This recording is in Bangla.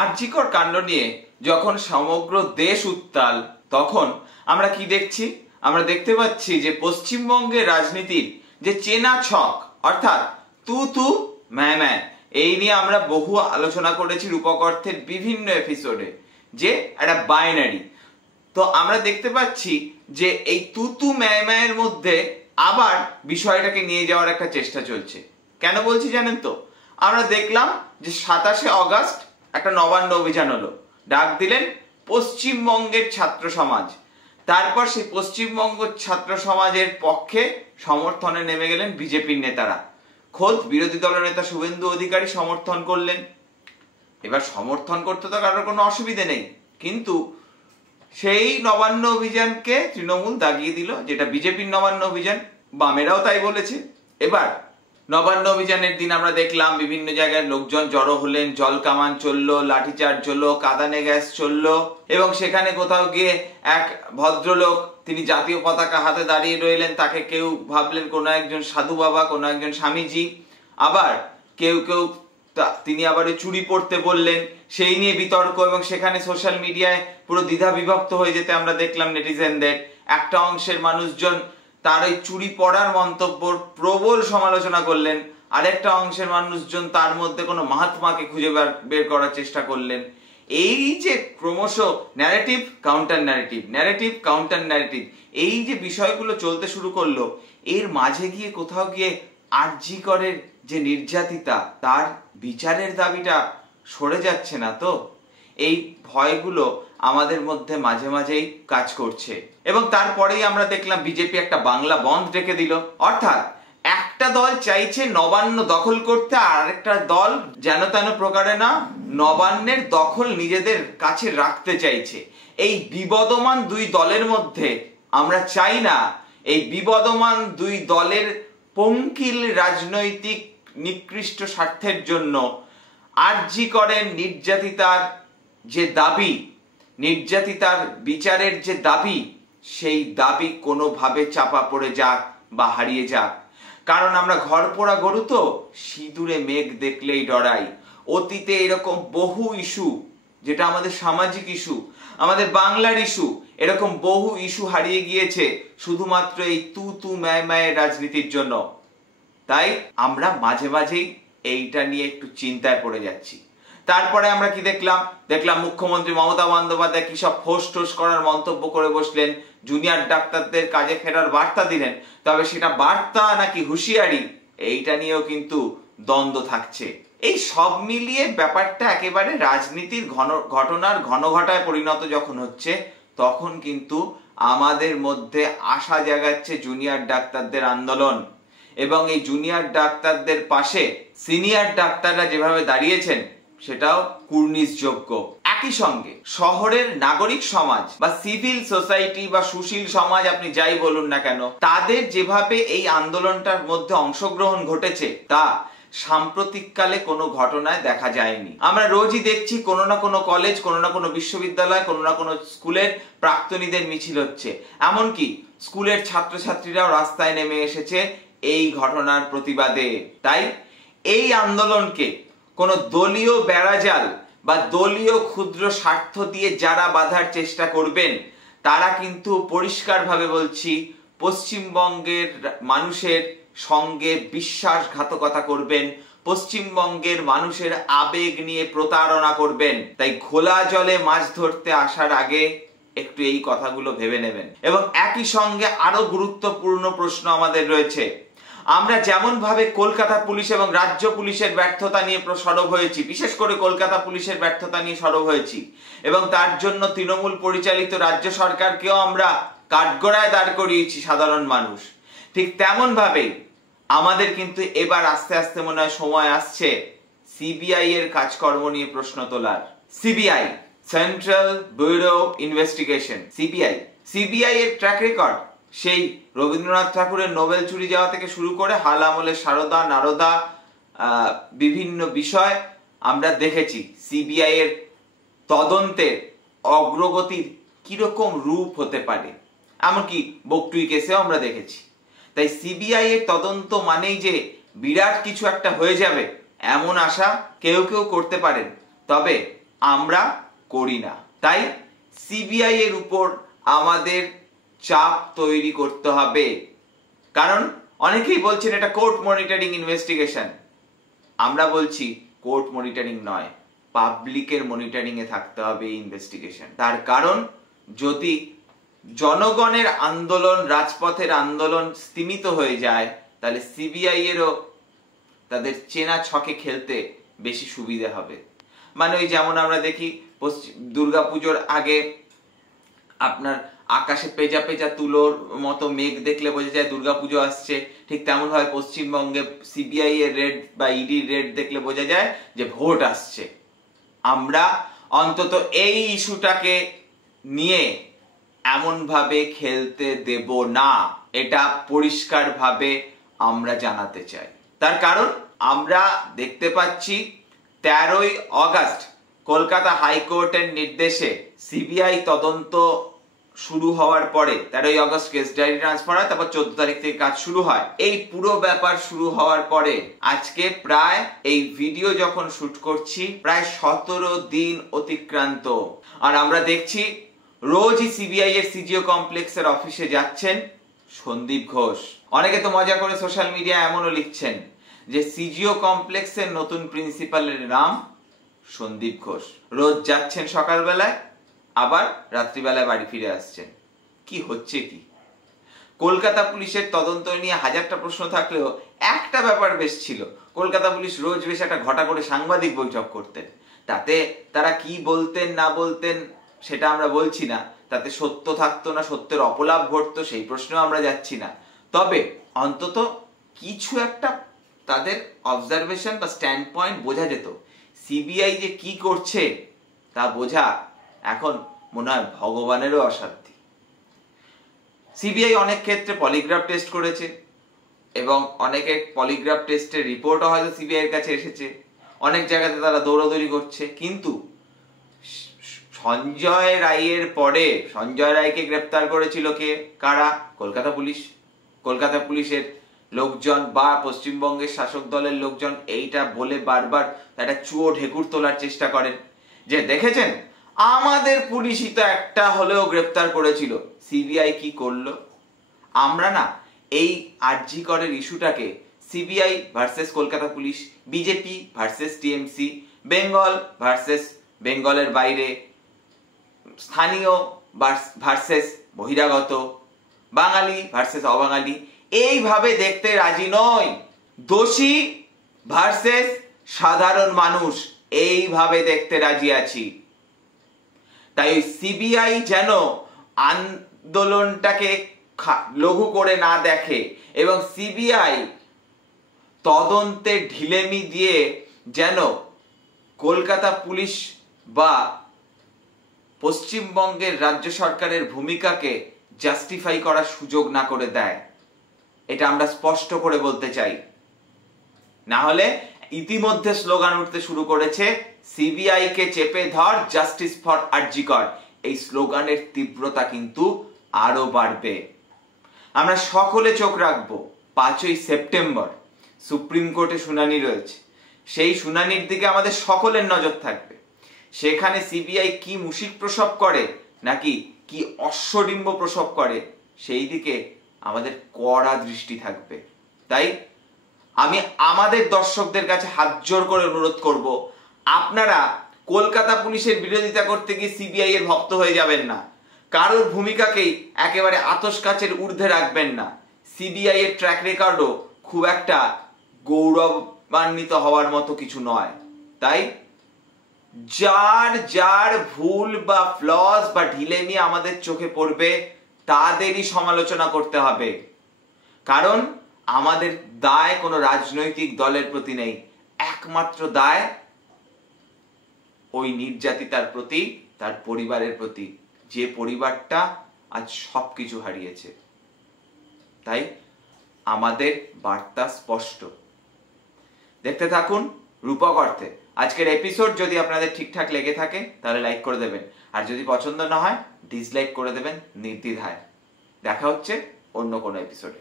আরজিকর কাণ্ড নিয়ে যখন সমগ্র দেশ উত্তাল, তখন আমরা কি দেখছি? আমরা দেখতে পাচ্ছি যে পশ্চিমবঙ্গের রাজনীতির যে চেনা ছক, অর্থাৎ তু তু ম্যায় ম্যায়, এই নিয়ে আমরা বহু আলোচনা করেছি রূপক অর্থের বিভিন্ন এপিসোডে, যে একটা বাইনারি। তো আমরা দেখতে পাচ্ছি যে এই তু তু ম্যায় ম্যায়ের মধ্যে আবার বিষয়টাকে নিয়ে যাওয়ার একটা চেষ্টা চলছে। কেন বলছি জানেন তো? আমরা দেখলাম যে 27শে অগাস্ট একটা নবান্ন অভিযান হলো, ডাক দিলেন পশ্চিমবঙ্গের ছাত্র সমাজ। তারপর সেই পশ্চিমবঙ্গ ছাত্র সমাজের পক্ষে সমর্থনে নেমে গেলেন বিজেপির নেতারা। খোদ বিরোধী দলনেতা শুভেন্দু অধিকারী সমর্থন করলেন। এবার সমর্থন করতে তো কারোর কোনো অসুবিধে নেই, কিন্তু সেই নবান্ন অভিযানকে তৃণমূল দাগিয়ে দিল, যেটা বিজেপির নবান্ন অভিযান। বামেরাও তাই বলেছে। এবার নবান্ন অভিযানের দিন আমরা দেখলাম বিভিন্ন জায়গায় লোকজন জড়ো হলেন, জল কামান চললো, লাঠিচার্জ চললো, কাঁদানে গ্যাস চললো, এবং সেখানে কোথাও গিয়ে এক ভদ্রলোক, তিনি জাতীয় পতাকা হাতে দাঁড়িয়ে রইলেন, তাকে কেউ ভাবলেন কোনো একজন সাধু বাবা, কোনো একজন স্বামীজি। আবার কেউ কেউ তিনি আবার চুড়ি পরতে বললেন, সেই নিয়ে বিতর্ক, এবং সেখানে সোশ্যাল মিডিয়ায় পুরো দ্বিধা বিভক্ত হয়ে যেতে আমরা দেখলাম নেটিজেনদের। একটা অংশের মানুষজন তার ওই চুড়ি পরার মন্তব্যর প্রবল সমালোচনা করলেন, আরেকটা অংশের মানুষজন তার মধ্যে কোনো মহাত্মাকে খুঁজে বের করার চেষ্টা করলেন। এই যে ক্রমশ narrative counter narrative, narrative counter narrative, এই যে বিষয়গুলো চলতে শুরু করলো, এর মাঝে গিয়ে কোথাও গিয়ে আরজিকরের যে নির্যাতিতা, তার বিচারের দাবিটা সরে যাচ্ছে না তো? এই ভয়গুলো আমাদের মধ্যে মাঝে মাঝেই কাজ করছে। এবং তারপরেই আমরা দেখলাম বিজেপি একটা বাংলা বন্ধ ডেকে দিল। অর্থাৎ একটা দল চাইছে নবান্ন দখল করতে, আর আরেকটা দল যেন তেন প্রকারে না নবান্নের দখল নিজেদের কাছে রাখতে চাইছে। এই বিবদমান দুই দলের মধ্যে আমরা চাই না এই বিবদমান দুই দলের পঙ্কিল রাজনৈতিক নিকৃষ্ট স্বার্থের জন্য আরজিকরের নির্যাতিতার যে দাবি, নির্যাতিতার বিচারের যে দাবি, সেই দাবি কোনোভাবে চাপা পড়ে যাক বা হারিয়ে যাক। কারণ আমরা ঘর পোড়া গরু তো, সিঁদুরে মেঘ দেখলেই ডরাই। অতীতে এরকম বহু ইস্যু, যেটা আমাদের সামাজিক ইস্যু, আমাদের বাংলার ইস্যু, এরকম বহু ইস্যু হারিয়ে গিয়েছে শুধুমাত্র এই তু তু ম্যায় ম্যায়ের রাজনীতির জন্য। তাই আমরা মাঝে মাঝেই এইটা নিয়ে একটু চিন্তায় পড়ে যাচ্ছি। তারপরে আমরা কি দেখলাম মুখ্যমন্ত্রী মমতা বন্দ্যোপাধ্যায় কি সব ফোঁস টোস করার মন্তব্য করে বসলেন, জুনিয়র ডাক্তারদের কাজে ফেরার বার্তা দিলেন। তবে সেটা বার্তা নাকি হুঁশিয়ারি, এইটা নিয়েও কিন্তু দ্বন্দ্ব থাকছে। এই সব মিলিয়ে ব্যাপারটা একেবারে রাজনীতির ঘটনার ঘনঘটায় পরিণত যখন হচ্ছে, তখন কিন্তু আমাদের মধ্যে আশা জাগাচ্ছে জুনিয়র ডাক্তারদের আন্দোলন। এবং এই জুনিয়র ডাক্তারদের পাশে সিনিয়র ডাক্তাররা যেভাবে দাঁড়িয়েছেন, সেটাও কুর্নিশযোগ্য। একই সঙ্গে শহরের নাগরিক সমাজ বা সিভিল সোসাইটি বা সুশীল সমাজ, আপনি যাই বলুন না কেন, তাদের যেভাবে এই আন্দোলনটার মধ্যে অংশগ্রহণ ঘটেছে, তা সাম্প্রতিককালে কোনো ঘটনায় দেখা যায়নি। আমরা রোজই দেখছি কোনো না কোনো কলেজ, কোনো না কোনো বিশ্ববিদ্যালয়, কোনো না কোনো স্কুলের প্রাক্তনীদের মিছিল হচ্ছে। এমনকি স্কুলের ছাত্রছাত্রীরাও রাস্তায় নেমে এসেছে এই ঘটনার প্রতিবাদে। তাই এই আন্দোলনকে কোনো দলীয় বেড়াজাল বা দলীয় ক্ষুদ্র স্বার্থ দিয়ে যারা বাঁধার চেষ্টা করবেন, তারা কিন্তু পরিষ্কারভাবে বলছি, পশ্চিমবঙ্গের মানুষের সঙ্গে বিশ্বাসঘাতকতা করবেন, পশ্চিমবঙ্গের মানুষের আবেগ নিয়ে প্রতারণা করবেন। তাই খোলা জলে মাছ ধরতে আসার আগে একটু এই কথাগুলো ভেবে নেবেন। এবং একই সঙ্গে আরো গুরুত্বপূর্ণ প্রশ্ন আমাদের রয়েছে। আমরা যেমন ভাবে কলকাতা পুলিশ এবং রাজ্য পুলিশের ব্যর্থতা নিয়ে সরব হয়েছি, বিশেষ করে কলকাতা পুলিশের ব্যর্থতা নিয়ে সরব হয়েছি, এবং তার জন্য তৃণমূল পরিচালিত রাজ্য সরকারকেও আমরা কাঠগড়ায় দাঁড় করিয়েছি সাধারণ মানুষ, ঠিক তেমন ভাবে আমাদের কিন্তু এবার আস্তে আস্তে মনে হয় সময় আসছে সিবিআই এর কাজকর্ম নিয়ে প্রশ্ন তোলার। CBI, central bureau investigation, CBI এর ট্র্যাক রেকর্ড সেই রবীন্দ্রনাথ ঠাকুরের নোবেল চুরি যাওয়া থেকে শুরু করে হাল আমলে সারদা নারদা বিভিন্ন বিষয় আমরা দেখেছি। সিবিআই এর তদন্তের অগ্রগতির কিরকম রূপ হতে পারে, এমনকি বকটুই কেসেও আমরা দেখেছি। তাই সিবিআই এর তদন্ত মানেই যে বিরাট কিছু একটা হয়ে যাবে, এমন আশা কেউ কেউ করতে পারেন। তবে আমরা করি না। তাই সিবিআই এর উপর আমাদের চাপ তৈরি করতে হবে। কারণ অনেকেই বলছেন এটা কোর্ট মনিটরিং ইনভেস্টিগেশন। আমরা বলছি কোর্ট মনিটরিং নয়, পাবলিকের মনিটরিং এ থাকতে হবে এই ইনভেস্টিগেশন। তার কারণ যদি জনগণের আন্দোলন, রাজপথের আন্দোলন স্তিমিত হয়ে যায়, তাহলে সিবিআই এরও তাদের চেনা ছকে খেলতে বেশি সুবিধা হবে। মানে ওই যেমন আমরা দেখি দুর্গাপুজোর আগে আপনার আকাশে পেঁচা পেঁচা তুলোর মতো মেঘ দেখলে বোঝা যায় দুর্গাপুজো আসছে, ঠিক তেমন ভাবে পশ্চিমবঙ্গে সিবিআই এর রেড বা ইডি রেড দেখলে বোঝা যায় যে ভোট আসছে। আমরা অন্তত এই ইস্যুটাকে নিয়ে এমন ভাবে খেলতে দেব না, এটা পরিষ্কার ভাবে আমরা জানাতে চাই। তার কারণ আমরা দেখতে পাচ্ছি 13ই অগাস্ট কলকাতা হাইকোর্টের নির্দেশে সিবিআই তদন্ত শুরু হওয়ার পরে 13ই অগস্ট কেস ডায়েরি ট্রান্সফার হয়, তারপর 14 তারিখ থেকে কাজ শুরু হয়। এই পুরো ব্যাপার শুরু হওয়ার পরে আজকে প্রায়, এই ভিডিও যখন শুট করছি, প্রায় 17 দিন অতিক্রান্ত। আর আমরা দেখছি রোজই সিবিআই এর সিজিও কমপ্লেক্সের অফিসে যাচ্ছেন সন্দীপ ঘোষ। অনেকে তো মজা করে সোশ্যাল মিডিয়া এমনও লিখছেন যে সিজিও কমপ্লেক্সের নতুন প্রিন্সিপালের নাম সন্দীপ ঘোষ। রোজ যাচ্ছেন সকালবেলায়, আবার রাত্রিবেলায় বাড়ি ফিরে আসছেন। কি হচ্ছে কি? কলকাতা পুলিশের তদন্ত নিয়ে হাজারটা প্রশ্ন থাকলেও একটা ব্যাপার বেশ ছিল, কলকাতা পুলিশ রোজ বেশ একটা ঘটা করে সাংবাদিক বৈঠক করতেন। তাতে তারা কি বলতেন না বলতেন সেটা আমরা বলছি না, তাতে সত্য থাকতো না সত্যের অপলাপ ঘটতো সেই প্রশ্নেও আমরা যাচ্ছি না। তবে অন্তত কিছু একটা তাদের অবজারভেশন বা স্ট্যান্ড পয়েন্ট বোঝা যেত। সিবিআই যে কি করছে তা বোঝা এখন মনে হয় ভগবানেরও অসাধ্য। সিবিআই অনেক ক্ষেত্রে পলিগ্রাফ টেস্ট করেছে এবং অনেকে পলিগ্রাফ টেস্টের রিপোর্টও হয়তো সিবিআই এর কাছে এসেছে, অনেক জায়গাতে তারা দৌড়াদৌড়ি করছে। কিন্তু সঞ্জয় রায়ের পরে, সঞ্জয় রায়কে গ্রেপ্তার করেছিল কে, কারা? কলকাতা পুলিশ। কলকাতা পুলিশের লোকজন বা পশ্চিমবঙ্গের শাসক দলের লোকজন এইটা বলে বারবার একটা চুয়ো ঢেকুর তোলার চেষ্টা করেন যে দেখেছেন আমাদের পুলিশই তো একটা হলেও গ্রেপ্তার করেছিল, সিবিআই কি করলো? আমরা না এই আরজি করের ইস্যুটাকে CBI versus Kolkata police, BJP versus TMC, Bengal versus বেঙ্গলের বাইরে, স্থানীয় ভার্সেস বহিরাগত, বাঙালি ভার্সেস অবাঙালি, এইভাবে দেখতে রাজি নই। দোষী ভার্সেস সাধারণ মানুষ, এইভাবে দেখতে রাজি আছি। তাই সিবিআই যেন আন্দোলনটাকে লঘু করে না দেখে এবং সিবিআই তদন্তে ঢিলেমি দিয়ে যেন কলকাতা পুলিশ বা পশ্চিমবঙ্গের রাজ্য সরকারের ভূমিকাকে জাস্টিফাই করার সুযোগ না করে দেয়, এটা আমরা স্পষ্ট করে বলতে চাই। না হলে ইতিমধ্যে স্লোগান উঠতে শুরু করেছে, সিবিআই কে চেপে ধর, জাস্টিস ফর আরজি কর। এই স্লোগানের তীব্রতা কিন্তু আরো বাড়বে। আমরা সকলে চোখ রাখবো 5ই সেপ্টেম্বর সুপ্রিম কোর্টে শুনানি রয়েছে, সেই শুনানির দিকে আমাদের সকলের নজর থাকবে। সেখানে সিবিআই কি মুশিক প্রসব করে নাকি কি অশ্বডিম্ব প্রসব করে সেই দিকে আমাদের কড়া দৃষ্টি থাকবে। তাই আমি আমাদের দর্শকদের কাছে হাত জোর করে অনুরোধ করব, আপনারা কলকাতা পুলিশের বিরোধিতা করতে গিয়ে সিবিআই এর ভক্ত হয়ে যাবেন না, কারোর ভূমিকাকেই একেবারে আতশ কাচের ঊর্ধ্বে রাখবেন না। সিবিআই এর ট্র্যাক রেকর্ডও খুব একটা গৌরবান্বিত হওয়ার মতো কিছু নয়। তাই যার যার ভুল বা ফ্লস বা ঢিলেমি আমাদের চোখে পড়বে তাদেরই সমালোচনা করতে হবে, কারণ আমাদের দায় কোনো রাজনৈতিক দলের প্রতি নেই, একমাত্র দায় ওই নির্যাতিতার প্রতি, তার পরিবারের প্রতি, যে পরিবারটা আজ সবকিছু হারিয়েছে। তাই আমাদের বার্তা স্পষ্ট। দেখতে থাকুন রূপক অর্থে। আজকের এপিসোড যদি আপনাদের ঠিকঠাক লেগে থাকে তাহলে লাইক করে দেবেন, আর যদি পছন্দ না হয় ডিসলাইক করে দেবেন নির্দ্বিধায়। দেখা হচ্ছে অন্য কোনো এপিসোডে।